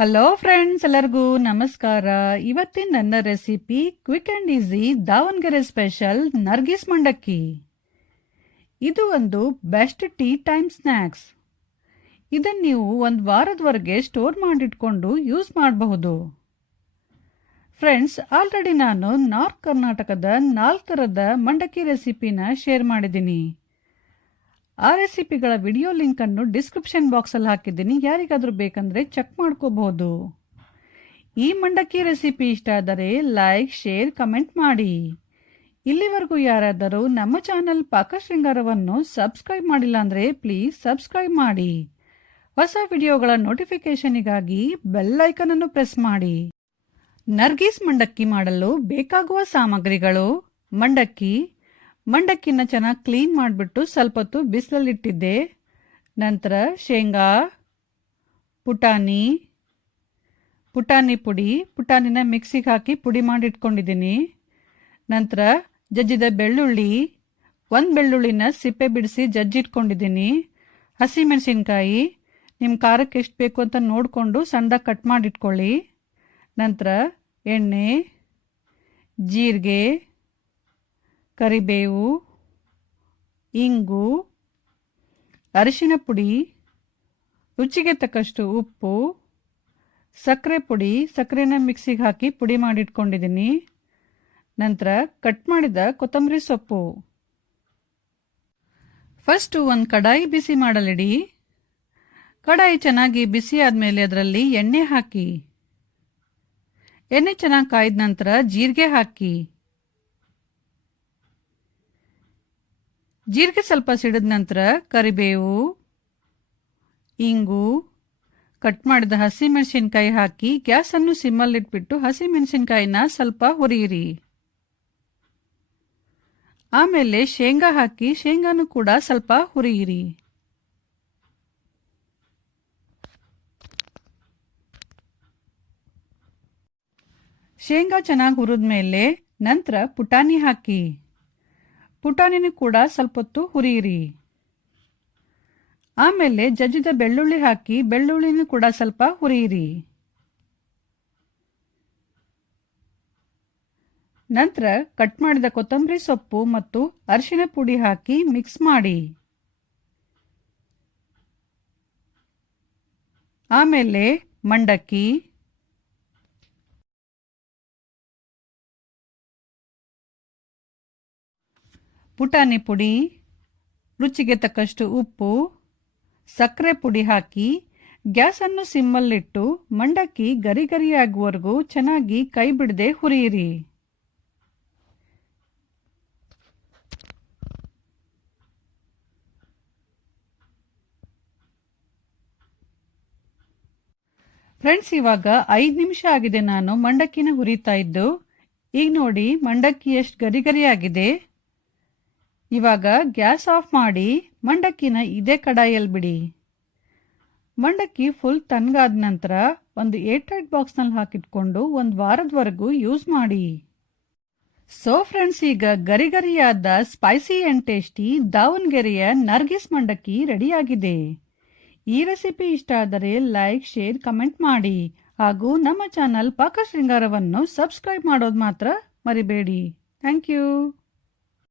Hello friends, ಎಲ್ಲರಿಗೂ ನಮಸ್ಕಾರ. ಇವತ್ತಿನ ನನ್ನ recipe quick and easy Davanagere special Nargis ಮಂಡಕ್ಕಿ. ಇದು ಒಂದು ಬೆಸ್ಟ್ ಟೀ ಟೈಮ್ ಸ್ನ್ಯಾಕ್ಸ್. ಇದನ್ನು ನೀವು ಒಂದು ವಾರದವರೆಗೆ ಸ್ಟೋರ್ ಮಾಡಿಟ್ಕೊಂಡು ಯೂಸ್ ಮಾಡಬಹುದು. ಫ್ರೆಂಡ್ಸ್, ಆಲ್ರೆಡಿ ನಾನು ನಾರ್ತ್ ಕರ್ನಾಟಕದ 4 ಥರದ ಮಂಡಕ್ಕಿ ರೆಸಿಪಿನ ಶೇರ್ ಮಾಡಿದ್ದೀನಿ. ಆ ರೆಸಿಪಿಗಳ ವಿಡಿಯೋ ಲಿಂಕನ್ನು ಡಿಸ್ಕ್ರಿಪ್ಷನ್ ಬಾಕ್ಸಲ್ಲಿ ಹಾಕಿದ್ದೀನಿ. ಯಾರಿಗಾದರೂ ಬೇಕಂದರೆ ಚೆಕ್ ಮಾಡ್ಕೋಬಹುದು. ಈ ಮಂಡಕ್ಕಿ ರೆಸಿಪಿ ಇಷ್ಟ ಆದರೆ ಲೈಕ್, ಶೇರ್, ಕಮೆಂಟ್ ಮಾಡಿ. ಇಲ್ಲಿವರೆಗೂ ಯಾರಾದರೂ ನಮ್ಮ ಚಾನಲ್ ಪಾಕಶೃಂಗಾರವನ್ನು ಸಬ್ಸ್ಕ್ರೈಬ್ ಮಾಡಿಲ್ಲ ಅಂದರೆ ಪ್ಲೀಸ್ ಸಬ್ಸ್ಕ್ರೈಬ್ ಮಾಡಿ. ಹೊಸ ವಿಡಿಯೋಗಳ ನೋಟಿಫಿಕೇಷನಿಗಾಗಿ ಬೆಲ್ ಐಕನ್ ಅನ್ನು ಪ್ರೆಸ್ ಮಾಡಿ. ನರ್ಗಿಸ್ ಮಂಡಕ್ಕಿ ಮಾಡಲು ಬೇಕಾಗುವ ಸಾಮಗ್ರಿಗಳು: ಮಂಡಕ್ಕಿನ ಚೆನ್ನಾಗಿ ಕ್ಲೀನ್ ಮಾಡಿಬಿಟ್ಟು ಸ್ವಲ್ಪ ಹೊತ್ತು ಬಿಸಿಲಲ್ಲಿಟ್ಟಿದ್ದೆ. ನಂತರ ಶೇಂಗಾ, ಪುಟಾಣಿ ಪುಡಿ, ಪುಟಾಣಿನ ಮಿಕ್ಸಿಗೆ ಹಾಕಿ ಪುಡಿ ಮಾಡಿಟ್ಕೊಂಡಿದ್ದೀನಿ. ನಂತರ ಜಜ್ಜಿದ ಬೆಳ್ಳುಳ್ಳಿ, 1 ಬೆಳ್ಳುಳ್ಳಿನ ಸಿಪ್ಪೆ ಬಿಡಿಸಿ ಜಜ್ಜಿಟ್ಕೊಂಡಿದ್ದೀನಿ. ಹಸಿಮೆಣಸಿನ್ಕಾಯಿ ನಿಮ್ಮ ಖಾರಕ್ಕೆ ಎಷ್ಟು ಬೇಕು ಅಂತ ನೋಡಿಕೊಂಡು ಸಣ್ಣದಾಗಿ ಕಟ್ ಮಾಡಿಟ್ಕೊಳ್ಳಿ. ನಂತರ ಎಣ್ಣೆ, ಜೀರಿಗೆ, ಕರಿಬೇವು, ಇಂಗು, ಅರಿಶಿನ ಪುಡಿ, ರುಚಿಗೆ ತಕ್ಕಷ್ಟು ಉಪ್ಪು, ಸಕ್ಕರೆ ಪುಡಿ. ಸಕ್ಕರೆನ ಮಿಕ್ಸಿಗೆ ಹಾಕಿ ಪುಡಿ ಮಾಡಿಟ್ಕೊಂಡಿದ್ದೀನಿ. ನಂತರ ಕಟ್ ಮಾಡಿದ ಕೊತ್ತಂಬರಿ ಸೊಪ್ಪು. ಫಸ್ಟು ಒಂದು ಕಡಾಯಿ ಬಿಸಿ ಮಾಡಲಿಡಿ. ಕಡಾಯಿ ಚೆನ್ನಾಗಿ ಬಿಸಿ ಆದಮೇಲೆ ಅದರಲ್ಲಿ ಎಣ್ಣೆ ಹಾಕಿ. ಎಣ್ಣೆ ಚೆನ್ನಾಗಿ ಕಾಯ್ದ ನಂತರ ಜೀರಿಗೆ ಹಾಕಿ. ಜೀರಿಗೆ ಸ್ವಲ್ಪ ಸಿಡಿದ ನಂತರ ಕರಿಬೇವು, ಇಂಗು, ಕಟ್ ಮಾಡಿದ ಹಸಿಮೆಣಸಿನ್ಕಾಯಿ ಹಾಕಿ ಗ್ಯಾಸನ್ನು ಸಿಮ್ಮಲ್ಲಿಟ್ಬಿಟ್ಟು ಹಸಿಮೆಣಸಿನ್ಕಾಯಿನ ಸ್ವಲ್ಪ ಹುರಿಯಿರಿ. ಆಮೇಲೆ ಶೇಂಗಾ ಹಾಕಿ ಶೇಂಗಾನು ಕೂಡ ಸ್ವಲ್ಪ ಹುರಿಯಿರಿ. ಶೇಂಗಾ ಚೆನ್ನಾಗಿ ಹುರಿದ್ಮೇಲೆ ನಂತರ ಪುಟಾಣಿ ಹಾಕಿ. ಪುಟಾಣಿನೂ ಕೂಡ ಸ್ವಲ್ಪ ಹೊತ್ತು ಹುರಿಯಿರಿ. ಆಮೇಲೆ ಜಜ್ಜಿದ ಬೆಳ್ಳುಳ್ಳಿ ಹಾಕಿ ಬೆಳ್ಳುಳ್ಳಿನೂ ಕೂಡ ಸ್ವಲ್ಪ ಹುರಿಯಿರಿ. ನಂತರ ಕಟ್ ಮಾಡಿದ ಕೊತ್ತಂಬರಿ ಸೊಪ್ಪು ಮತ್ತು ಅರಿಶಿನ ಪುಡಿ ಹಾಕಿ ಮಿಕ್ಸ್ ಮಾಡಿ. ಆಮೇಲೆ ಮಂಡಕ್ಕಿ, ಪುಟಾಣಿ ಪುಡಿ, ರುಚಿಗೆ ತಕ್ಕಷ್ಟು ಉಪ್ಪು, ಸಕ್ಕರೆ ಪುಡಿ ಹಾಕಿ ಗ್ಯಾಸನ್ನು ಸಿಮ್ಮಲ್ಲಿಟ್ಟು ಮಂಡಕ್ಕಿ ಗರಿ ಗರಿಯಾಗುವವರೆಗೂ ಚೆನ್ನಾಗಿ ಕೈ ಬಿಡದೆ ಹುರಿಯಿರಿ. ಫ್ರೆಂಡ್ಸ್, ಇವಾಗ 5 ನಿಮಿಷ ಆಗಿದೆ ನಾನು ಮಂಡಕ್ಕಿನ ಹುರಿತಾ ಇದ್ದು. ಈಗ ನೋಡಿ ಮಂಡಕ್ಕಿ ಎಷ್ಟು ಗರಿ ಗರಿಯಾಗಿದೆ. ಇವಾಗ ಗ್ಯಾಸ್ ಆಫ್ ಮಾಡಿ ಮಂಡಕ್ಕಿನ ಇದೇ ಕಡಾಯಲ್ಲಿ ಬಿಡಿ. ಮಂಡಕ್ಕಿ ಫುಲ್ ತಣ್ಣಗಾದ ನಂತರ ಒಂದು ಏರ್ಟೈಟ್ ಬಾಕ್ಸ್ನಲ್ಲಿ ಹಾಕಿಟ್ಕೊಂಡು 1 ವಾರದವರೆಗೂ ಯೂಸ್ ಮಾಡಿ. ಸೊ ಫ್ರೆಂಡ್ಸ್, ಈಗ ಗರಿ ಗರಿಯಾದ ಸ್ಪೈಸಿ ಅಂಡ್ ಟೇಸ್ಟಿ ದಾವಣಗೆರೆಯ ನರ್ಗಿಸ್ ಮಂಡಕ್ಕಿ ರೆಡಿಯಾಗಿದೆ. ಈ ರೆಸಿಪಿ ಇಷ್ಟ ಆದರೆ ಲೈಕ್, ಶೇರ್, ಕಮೆಂಟ್ ಮಾಡಿ. ಹಾಗೂ ನಮ್ಮ ಚಾನಲ್ ಪಾಕಶೃಂಗಾರವನ್ನು ಸಬ್ಸ್ಕ್ರೈಬ್ ಮಾಡೋದು ಮಾತ್ರ ಮರಿಬೇಡಿ. Thank you.